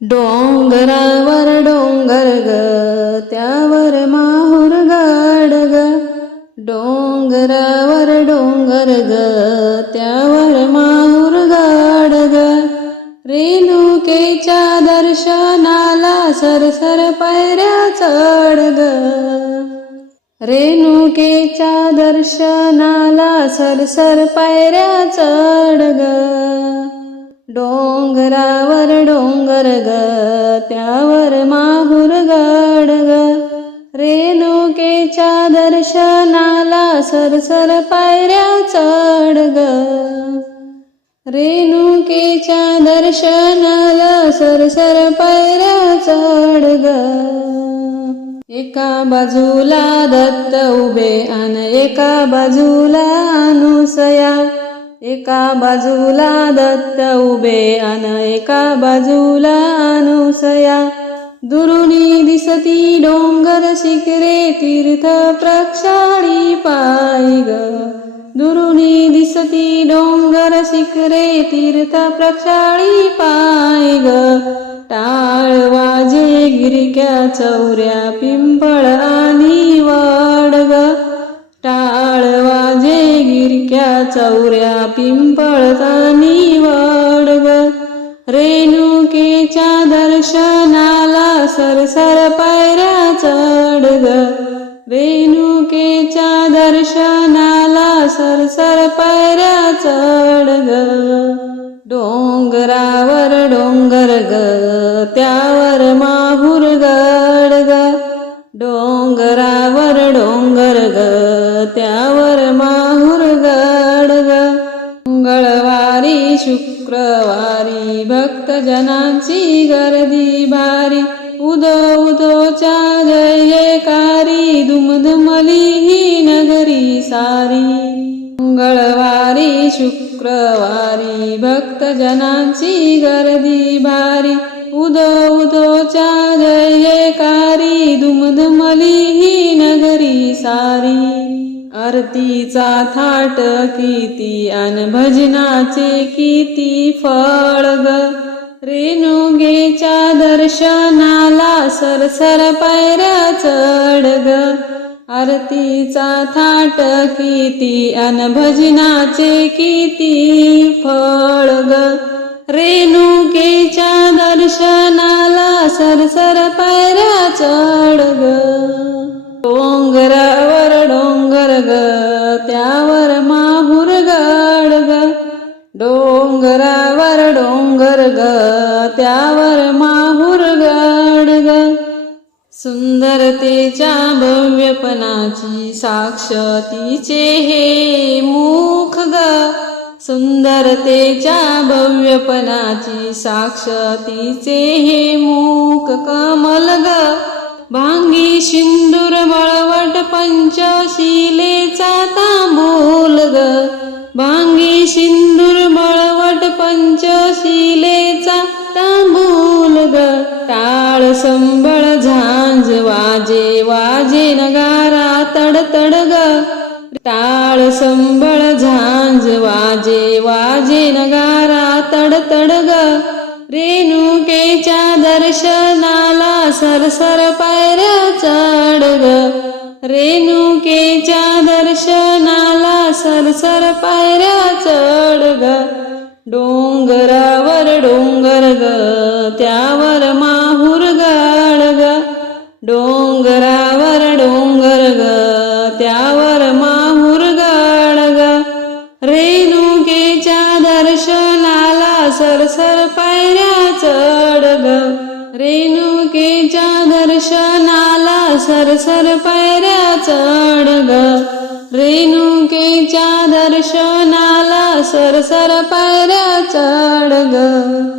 डोंगरावर डोंगर ग त्यावर माहूर गाड ग. डोंगरावर डोंगर ग त्यावर माहूर गाड ग. रेणुकेच्या दर्शनाला सरसर पायऱ्या चढ ग. रेणुकेच्या दर्शनाला सरसर पायऱ्या चढ ग. डोंगरावर डोंगर ग त्यावर माहूर गड ग. रेणुकेच्या दर्शनाला सरसर पायऱ्या चढ ग. रेणुकेच्या दर्शनाला सरसर पायऱ्या चढ ग. एका बाजूला दत्त उभे आणि एका बाजूला अनुसया. एका बाजूला दत्त उभे अन एका बाजूला अनुसया. दुरुनी दिसती डोंगर शिखरे तीर्थ प्रक्षाळी पायी ग. दुरुनी दिसती डोंगर शिखरे तीर्थ प्रक्षाळी पाय ग. टाळ वाजे गिरक्या चौऱ्या पिंपळ आणि वड. गिरक्या चौऱ्या पिंपळ आणि रेणुकेच्या दर्शनाला सरसर पायऱ्या चढ ग रेणुकेच्या दर्शनाला सरसर पायऱ्या चढ ग डोंगरावर डोंगर ग त्यावर माहुर गड ग. डोंगरावर डोंगर ग त्यावर शुक्रवारी भक्तजनांची गर्दी भारी. उदो उदोच्या जयकारी दुमधुमली ही नगरी सारी. मंगळवारी शुक्रवारी भक्तजनांची गर्दी भारी. उदो उदोच्या जयकारी दुमधुमली ही नगरी सारी. आरतीचा थाट किती अन भजनाचे किती फळ ग. रेणुगेच्या दर्शनाला सरसर पायऱ्या चढ ग. आरतीचा थाट किती अन भजनाचे किती फळ ग. पार डोंगर ग त्यावर माहुर गड ग. सुंदरतेच्या भव्यपणाची साक्ष तिचे हे मुख ग. सुंदरतेच्या भव्यपणाची साक्ष तिचे हे मुख कमल ग. भांगी सिंदूर बळवट पंचशिलेचा तांबूल ग. भांगी टाळ संबळ झांज वाजे वाजे नगारा तडतड ग. टाळ संबळ झांज वाजे वाजे नगारा तडतड ग. रेणुकेच्या दर्शनाला सरसर पायऱ्या चढ ग. रेणुकेच्या दर्शनाला सरसर पायऱ्या चढ ग. डोंगरावर डोंगर ग. डोंगरावर डोंगर ग त्यावर माहूर गाड ग. रेणुकेच्या दर्शनाला सरसर पायऱ्या चढ ग. रेणुकेच्या दर्शनाला सरसर पायऱ्या चढ ग. रेणुकेच्या दर्शनाला सरसर पायऱ्या चढ ग.